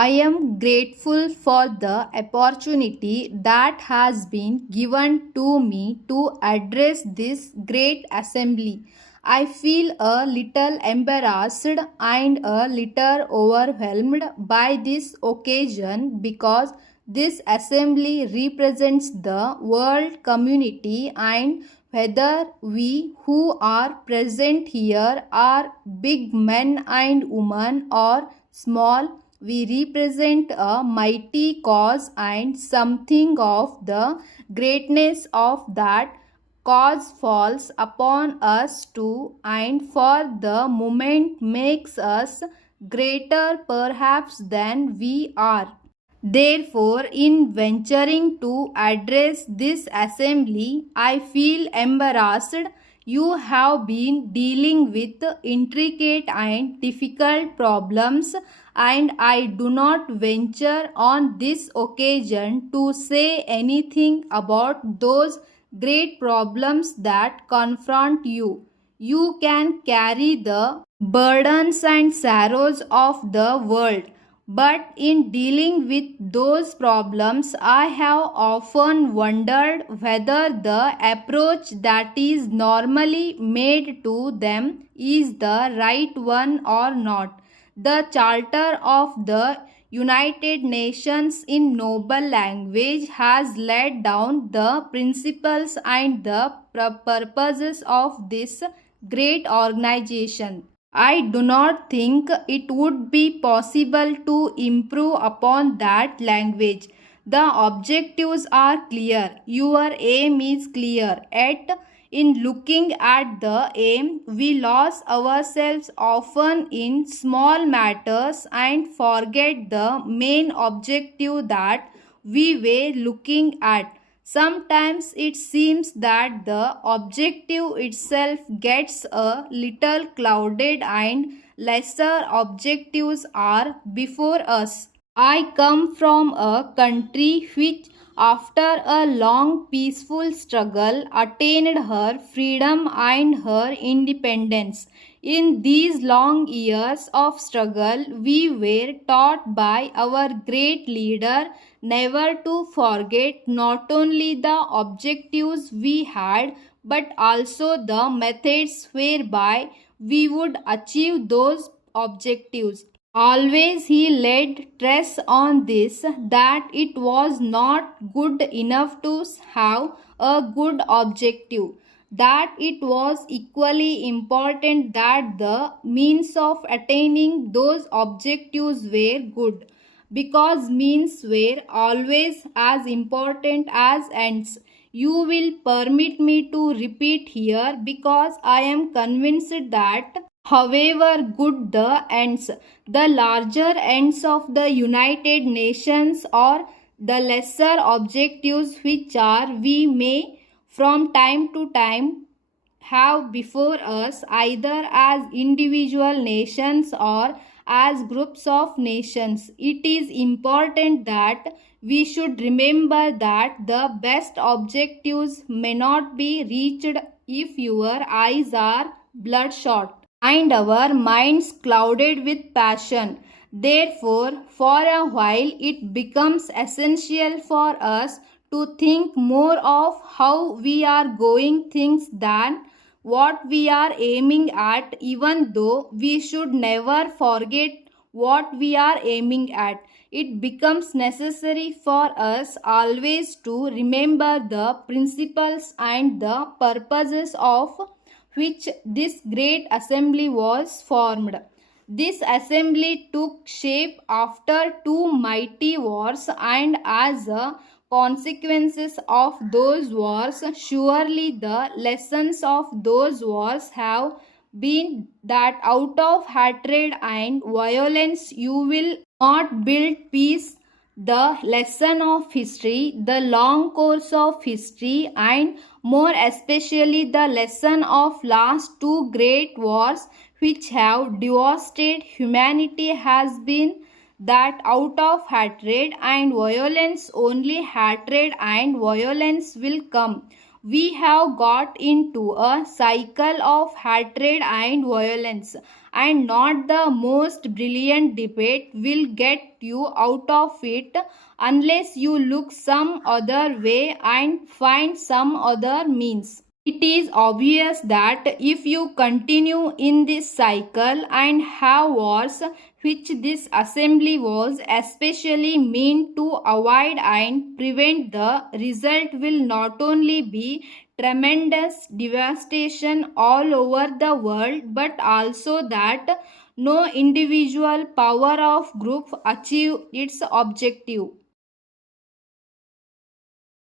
I am grateful for the opportunity that has been given to me to address this great assembly. I feel a little embarrassed and a little overwhelmed by this occasion because this assembly represents the world community, and whether we who are present here are big men and women or small, we represent a mighty cause, and something of the greatness of that cause falls upon us too, and for the moment makes us greater perhaps than we are. Therefore, in venturing to address this assembly, I feel embarrassed. You have been dealing with intricate and difficult problems, and I do not venture on this occasion to say anything about those great problems that confront you. You can carry the burdens and sorrows of the world, but in dealing with those problems, I have often wondered whether the approach that is normally made to them is the right one or not. The Charter of the United Nations in noble language has laid down the principles and the purposes of this great organization. I do not think it would be possible to improve upon that language. The objectives are clear, your aim is clear. Yet, in looking at the aim, we lose ourselves often in small matters and forget the main objective that we were looking at. Sometimes it seems that the objective itself gets a little clouded and lesser objectives are before us. I come from a country which, after a long peaceful struggle, attained her freedom and her independence. In these long years of struggle, we were taught by our great leader never to forget not only the objectives we had but also the methods whereby we would achieve those objectives. Always he laid stress on this, that it was not good enough to have a good objective, that it was equally important that the means of attaining those objectives were good, because means were always as important as ends. You will permit me to repeat here because I am convinced that however good the ends, the larger ends of the United Nations or the lesser objectives which are we may from time to time have before us, either as individual nations or as groups of nations, it is important that we should remember that the best objectives may not be reached if your eyes are bloodshot and our minds clouded with passion. Therefore, for a while it becomes essential for us to think more of how we are going things than what we are aiming at, even though we should never forget what we are aiming at. It becomes necessary for us always to remember the principles and the purposes of which this great assembly was formed. This assembly took shape after two mighty wars, and as a consequences of those wars, surely the lessons of those wars have been that out of hatred and violence you will not build peace. The lesson of history, the long course of history, and more especially the lesson of last two great wars which have devastated humanity has been that out of hatred and violence only hatred and violence will come. We have got into a cycle of hatred and violence, and not the most brilliant debate will get you out of it unless you look some other way and find some other means. It is obvious that if you continue in this cycle and have wars, which this assembly was especially meant to avoid and prevent, the result will not only be tremendous devastation all over the world, but also that no individual power of group achieve its objective.